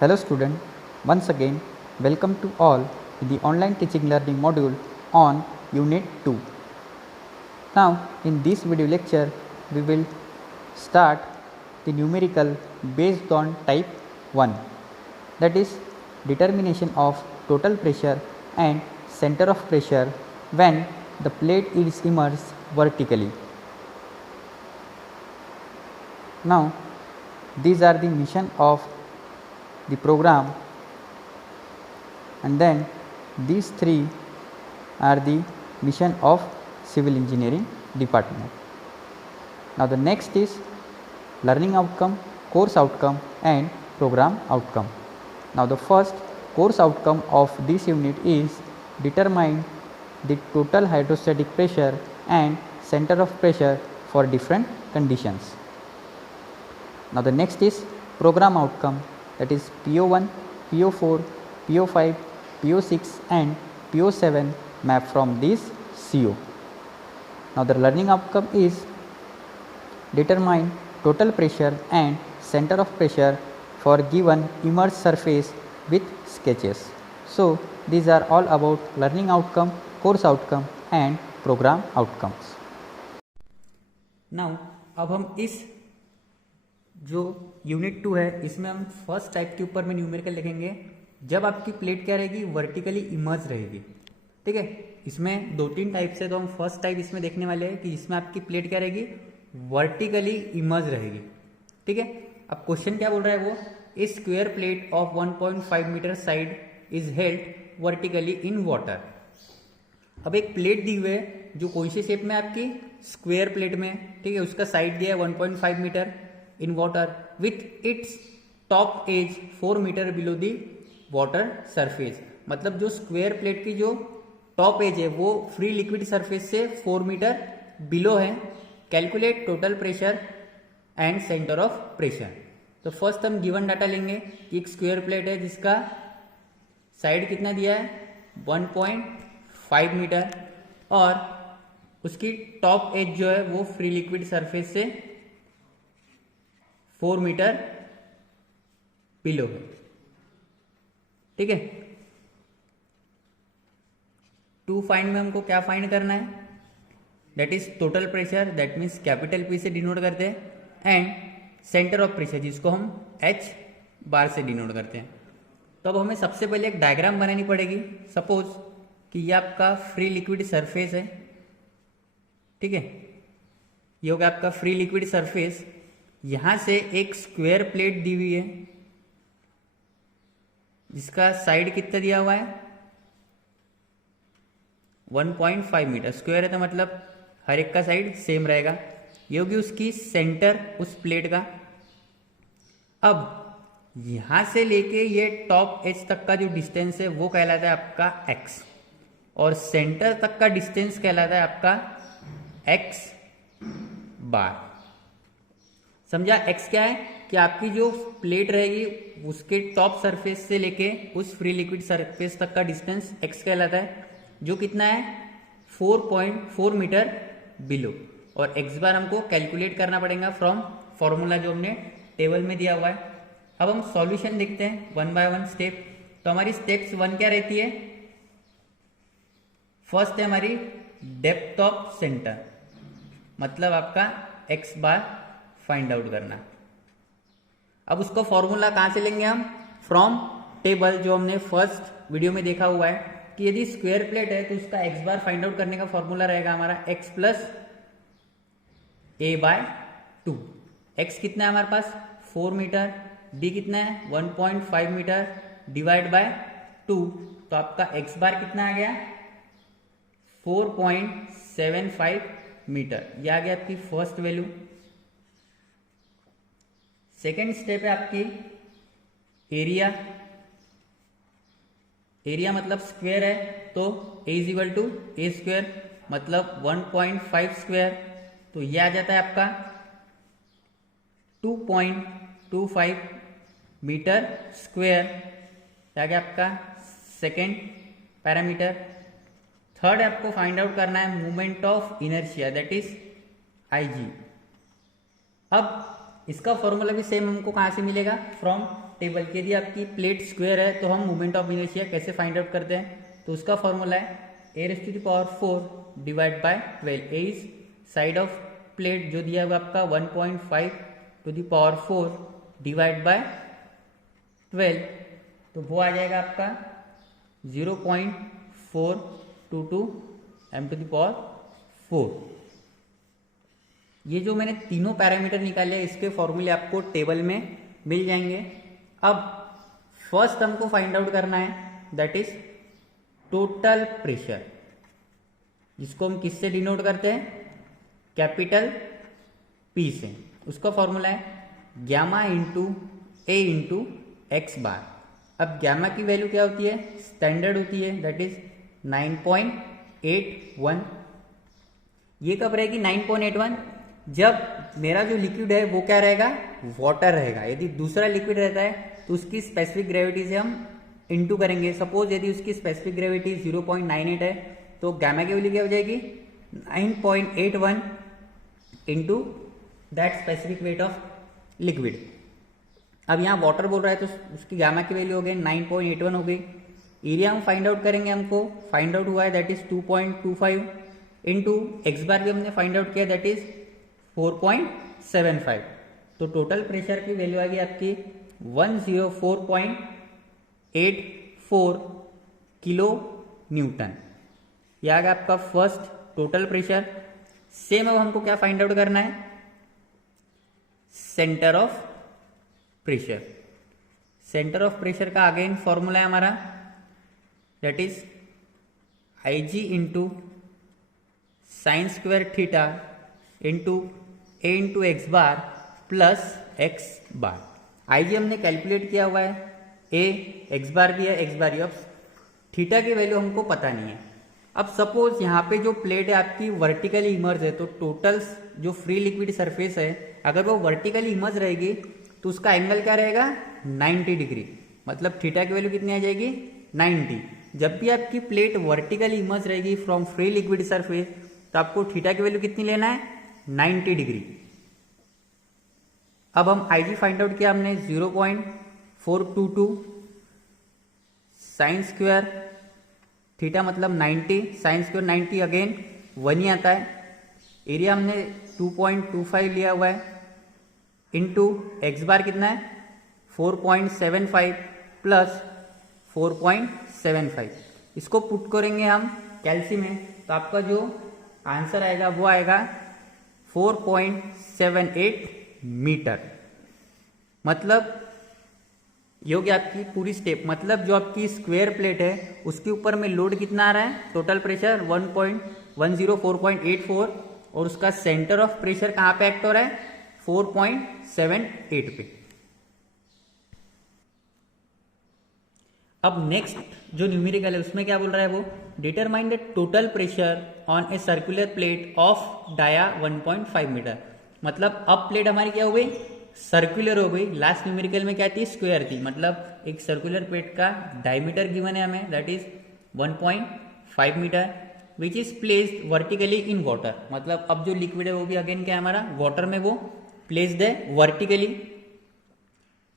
Hello student, once again welcome to all in the online teaching learning module on unit 2. Now in this video lecture we will start the numerical based on type 1, that is determination of total pressure and center of pressure when the plate is immersed vertically. Now these are the mission of the program, and then these three are the mission of civil engineering department. Now the next is learning outcome, course outcome and program outcome. Now the first course outcome of this unit is determine the total hydrostatic pressure and center of pressure for different conditions. Now the next is program outcome, that is PO1, PO4, PO5, PO6 and PO7 map from this CO. Now the learning outcome is determine total pressure and center of pressure for given immersed surface with sketches. So these are all about learning outcome, course outcome and program outcomes. Now अब हम इस जो unit 2 है इसमें हम first type के ऊपर में न्यूमेरिकल लिखेंगे जब आपकी प्लेट क्या रहेगी, वर्टिकली इमर्ज रहेगी. ठीक है, इसमें दो तीन टाइप से, तो हम फर्स्ट टाइप इसमें देखने वाले हैं कि जिसमें आपकी प्लेट क्या रहेगी, वर्टिकली इमर्ज रहेगी. ठीक है, अब क्वेश्चन क्या बोल रहा है वो, a square plate of 1.5 metre side is held vertically in water. अब एक प्लेट दी हुई है जो कौन सी शेप में, आपकी स्क्वायर प्लेट में. ठीक है, उसका साइड दिया है 1.5 metre in water with its top edge 4 metre below the water surface. मतलब जो स्क्वायर प्लेट की जो टॉप एज है वो फ्री लिक्विड सरफेस से 4 मीटर बिलो है. Calculate total pressure and centre of pressure. तो फर्स्ट हम गिवन डाटा लेंगे कि एक स्क्वायर प्लेट है जिसका साइड कितना दिया है, 1.5 मीटर, और उसकी टॉप एज जो है वो फ्री लिक्विड सरफेस से 4 मीटर बिलो है. ठीक है, टू फाइंड में हमको क्या फाइंड करना है, that is total pressure, that means capital P से डिनोट करते हैं, एंड सेंटर ऑफ प्रेशर जिसको हम एच बार से डिनोट करते हैं. तो अब हमें सबसे पहले एक डायग्राम बनानी पड़ेगी. सपोज कि ये आपका फ्री लिक्विड सरफेस है. ठीक है, ये होगा आपका फ्री लिक्विड सरफेस. यहां से एक स्क्वायर प्लेट दी हुई है जिसका साइड कितना दिया हुआ है, 1.5 मीटर. स्क्वायर है तो मतलब हर एक का साइड सेम रहेगा. ये होगी उसकी सेंटर उस प्लेट का. अब यहां से लेके ये टॉप एज तक का जो डिस्टेंस है वो कहलाता है आपका x, और सेंटर तक का डिस्टेंस कहलाता है आपका x बार. समझा, x क्या है कि आपकी जो प्लेट रहेगी उसके टॉप सरफेस से लेके उस फ्री लिक्विड सरफेस तक का डिस्टेंस x कहलाता है, जो कितना है 4.4 मीटर बिलो. और x बार हमको कैलकुलेट करना पड़ेगा फ्रॉम फॉर्मूला जो हमने टेबल में दिया हुआ है. अब हम सॉल्यूशन देखते हैं वन बाय वन स्टेप. तो हमारी स्टेप्स 1 क्या रहती है, फर्स्ट है हमारी डेप्थ ऑफ सेंटर, मतलब आपका x बार फाइंड आउट करना. अब उसका फॉर्मूला कहां से लेंगे हम, फ्रॉम टेबल जो हमने फर्स्ट वीडियो में देखा हुआ है कि यदि स्क्वायर प्लेट है तो उसका एक्स बार फाइंड आउट करने का फॉर्मूला रहेगा हमारा x प्लस ए बाय 2. एक्स कितना है हमारे पास 4 मीटर, d कितना है 1.5 मीटर डिवाइड बाय 2. तो आपका x बार कितना आ गया 4.75 मीटर. यह आ गया आपकी फर्स्ट वैल्यू. सेकेंड स्टेप है आपकी एरिया. एरिया मतलब स्क्वायर है तो a is equal to a square, मतलब 1.5 स्क्वायर. तो यह आ जाता है आपका 2.25 मीटर स्क्वायर. आ गया आपका सेकेंड पैरामीटर. थर्ड आपको फाइंड आउट करना है moment of inertia, that is IG. अब इसका फॉर्मूला भी सेम हमको कहां से मिलेगा, फ्रॉम टेबल की यदि आपकी प्लेट स्क्वायर है तो हम मोमेंट ऑफ इनर्शिया कैसे फाइंड आउट करते हैं, तो उसका फॉर्मूला है a⁴ divide by 12। A is side of plate जो दिया हुआ आपका 1.5⁴ डिवाइड बाय 12, तो वो आ जाएगा आपका 0.422 m⁴। ये जो मैंने तीनों पैरामीटर निकाले हैं इसके फॉर्मूले आपको टेबल में मिल जाएंगे। अब फर्स्ट हमको फाइंड आउट करना है दैट इज टोटल प्रेशर, जिसको हम किससे डिनोट करते हैं, कैपिटल पी से। उसका फॉर्मूला है गैमा इंटू ए इंटू एक्स बार। अब गैमा की वैल्यू क्या होती है, स्टैंडर्ड होती है, दैट इज 9.81। ये कब रहेगी 9.81, जब मेरा जो लिक्विड है वो क्या रहेगा, वाटर रहेगा। यदि दूसरा लिक्विड रहता है तो उसकी स्पेसिफिक ग्रेविटी से हम इंटू करेंगे। सपोज यदि उसकी स्पेसिफिक ग्रेविटी 0.98 है तो गैमा की वैल्यू क्या हो जाएगी 9.81 into that specific weight of liquid. अब यहाँ वाटर बोल रहा है तो उसकी गैमा की वैल्यू हो गई 9.81 हो गई। एरिया हम फाइंड आउट करेंगे, हमको फाइंड आउट हुआ है दैट इज 2.25 इंटू एक्स बार भी हमने फाइंड आउट किया दैट इज 4.75। तो टोटल प्रेशर की वैल्यू आ गई आपकी 104.84 किलो न्यूटन। यह आ गया आपका फर्स्ट टोटल प्रेशर। सेम अब हमको क्या फाइंड आउट करना है, centre of pressure. Centre of pressure का अगेन फॉर्मूला है हमारा that is IG into sine square theta into A into x bar plus x bar. IG हमने कैलकुलेट किया हुआ है, ए एक्स बार भी है, एक्स बार भी। अब थीटा की वैल्यू हमको पता नहीं है। अब सपोज यहाँ पे जो प्लेट है आपकी वर्टिकली इमर्ज है, तो टोटल जो फ्री लिक्विड सरफेस है अगर वो वर्टिकली इमर्ज रहेगी तो उसका एंगल क्या रहेगा 90 डिग्री। मतलब थीटा की वैल्यू कितनी आ जाएगी 90। जब भी आपकी प्लेट वर्टिकली इमर्ज रहेगी फ्रॉम फ्री लिक्विड सरफेस तो आपको थीटा की वैल्यू कितनी लेना है 90 डिग्री। अब हम IG फाइंड आउट किया हमने 0.422 साइन स्क्वायर थीटा मतलब 90, साइन स्क्वायर 90 अगेन 1 ही आता है। एरिया हमने 2.25 लिया हुआ है इंटू एक्स बार कितना है 4.75 प्लस 4.75। इसको पुट करेंगे हम कैल्सी में तो आपका जो आंसर आएगा वो आएगा 4.78 मीटर। मतलब ये हो गया आपकी पूरी स्टेप। मतलब जो आपकी स्क्वायर प्लेट है उसके ऊपर में लोड कितना आ रहा है, टोटल प्रेशर 104.84 और उसका सेंटर ऑफ प्रेशर कहाँ पे एक्ट हो रहा है 4.78 पे। अब नेक्स्ट जो न्यूमेरिकल है उसमें क्या बोल रहा है वो, determine the total pressure on a circular plate of dia 1.5 metre. मतलब अब प्लेट हमारी क्या हो गई सर्कुलर हो गई। लास्ट न्यूमेरिकल में क्या थी स्क्वायर थी। मतलब एक सर्कुलर प्लेट का डायमीटर गिवन है हमें that is 1.5 metre which is placed vertically in water. मतलब अब जो लिक्विड है वो भी अगेन क्या है हमारा वाटर में वो प्लेस्ड है वर्टिकली।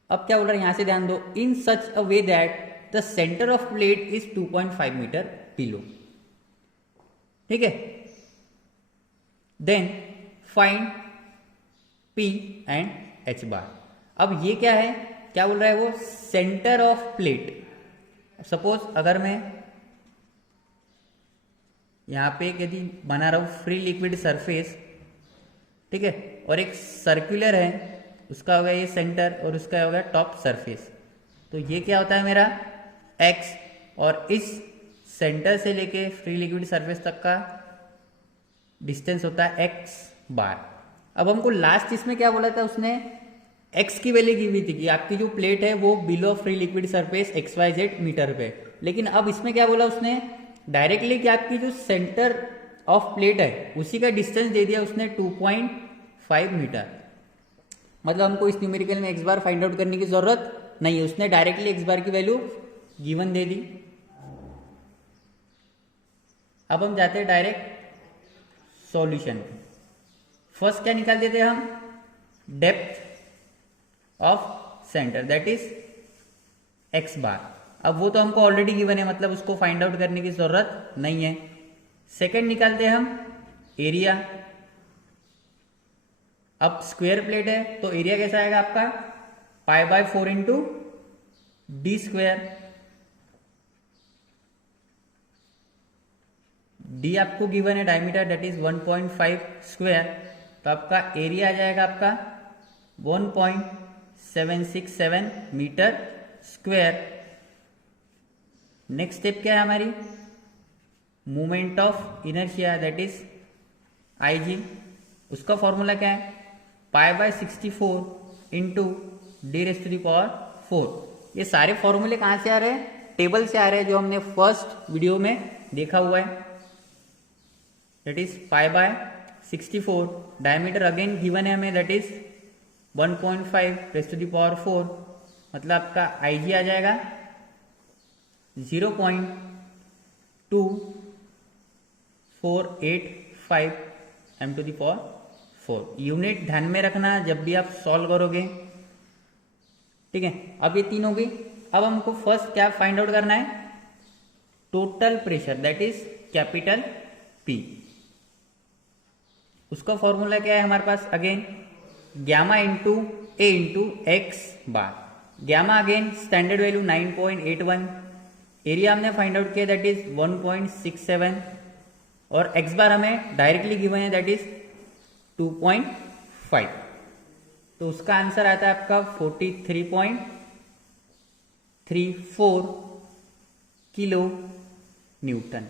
अब क्या बोल रहा है यहां से ध्यान दो, in such a way that the centre of plate is 2.5 metre below. ठीक है, then find P and H bar. अब ये क्या है, क्या बोल रहा है वो सेंटर ऑफ प्लेट। सपोज अगर मैं यहां पे यदि बना रहा हूं फ्री लिक्विड सरफेस, ठीक है, और एक सर्कुलर है उसका होगा ये सेंटर और उसका होगा टॉप सरफेस। तो ये क्या होता है मेरा X और इस सेंटर से लेके फ्री लिक्विड सरफेस तक का डिस्टेंस होता है X बार। अब हमको लास्ट इसमें क्या बोला था उसने x की वैल्यू दी हुई थी कि आपकी जो प्लेट है वो below free liquid surface XYZ metre पे। लेकिन अब इसमें क्या बोला उसने डायरेक्टली कि आपकी जो सेंटर ऑफ प्लेट है उसी का डिस्टेंस दे दिया उसने 2.5 मीटर। मतलब हमको इस न्यूमेरिकल में x बार फाइंड आउट करने की जरूरत नहीं है, उसने डायरेक्टली x बार की वैल्यू गिवन दे दी। अब हम जाते हैं डायरेक्ट सॉल्यूशन। फर्स्ट क्या निकाल देते हैं हम, depth of centre that is x bar. अब वो तो हमको ऑलरेडी गिवन है, मतलब उसको फाइंड आउट करने की जरूरत नहीं है। सेकंड निकालते हैं हम एरिया। अब स्क्वायर प्लेट है तो एरिया कैसा आएगा आपका π/4 इंटू डी स्क्वायर। डी आपको गिवन है डायमीटर दैट इज 1.5 स्क्वायर, तो आपका एरिया आ जाएगा आपका 1.767 मीटर स्क्वायर। नेक्स्ट स्टेप क्या है हमारी, moment of inertia that is IG। उसका फॉर्मूला क्या है π/64 इंटू d⁴। ये सारे फॉर्मूले कहाँ से आ रहे हैं, टेबल से आ रहे हैं जो हमने फर्स्ट वीडियो में देखा हुआ है। That is π/64, diameter again given है हमें दैट इज 1.5⁴, मतलब आपका IG आ जाएगा 0.2485 m⁴। यूनिट ध्यान में रखना जब भी आप सॉल्व करोगे, ठीक है। अब ये तीन हो गई। अब हमको फर्स्ट क्या फाइंड आउट करना है, total pressure that is capital P। उसका फॉर्मूला क्या है हमारे पास, again gamma into A into x bar. Gamma again standard value 9.81, area हमने फाइंड आउट किया दैट इज 1.67, और एक्स बार हमें डायरेक्टली गिवन है दैट इज 2.5। तो उसका आंसर आता है आपका 43.34 किलो न्यूटन।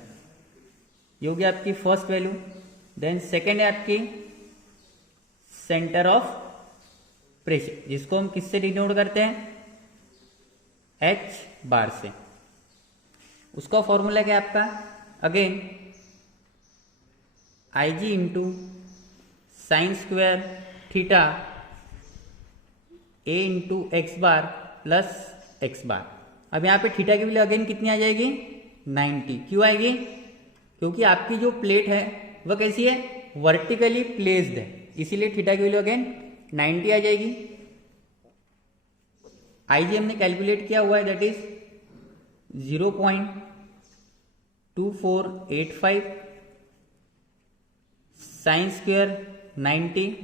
ये हो गया आपकी फर्स्ट वैल्यू। देन सेकेंड है आपकी सेंटर ऑफ प्रेशर, जिसको हम किससे डिनोट करते हैं, H बार से। उसका फॉर्मूला क्या है आपका, again IG into sine square theta A into x bar plus x bar. अब यहाँ पे थीटा की वैल्यू अगेन कितनी आ जाएगी 90। क्यों आएगी, क्योंकि आपकी जो प्लेट है वह कैसी है, वर्टिकली प्लेस्ड है, इसीलिए थीटा की वैल्यू अगेन 90 आ जाएगी। IG हमने कैलकुलेट किया हुआ है that is 0.2485 sine square 90,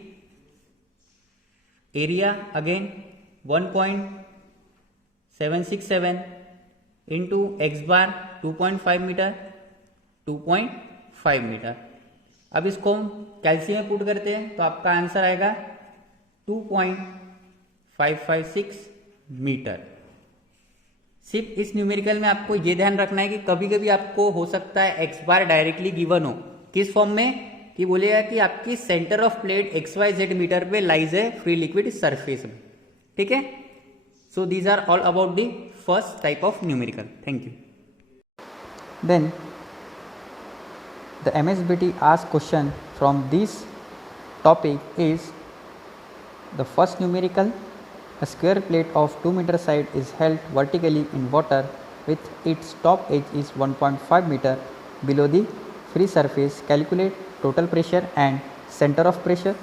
area again 1.767 into x bar 2.5 metre 2.5 metre. अब इसको हम कैल्शियम में पुट करते हैं तो आपका आंसर आएगा 2.556 मीटर। सिर्फ इस न्यूमेरिकल में आपको ये ध्यान रखना है कि कभी कभी आपको हो सकता है एक्स बार डायरेक्टली गिवन हो, किस फॉर्म में कि बोलेगा कि आपकी centre of plate XYZ metre पे लाइज है फ्री लिक्विड सरफेस में, ठीक है। So these are all about the first type of numerical. Thank you. Then the MSBT asked question from this topic is the first numerical. A square plate of 2 meter side is held vertically in water with its top edge is 1.5 meter below the free surface. Calculate total pressure and center of pressure.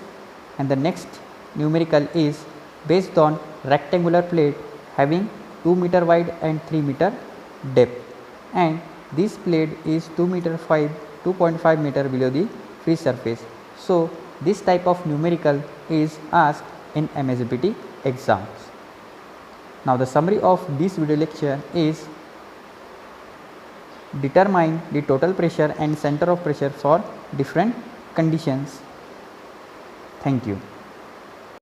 And the next numerical is based on rectangular plate having 2 meter wide and 3 meter depth, and this plate is 2.5 meter below the free surface. So this type of numerical is asked in MSBT exams. Now the summary of this video lecture is determine the total pressure and center of pressure for different conditions. Thank you.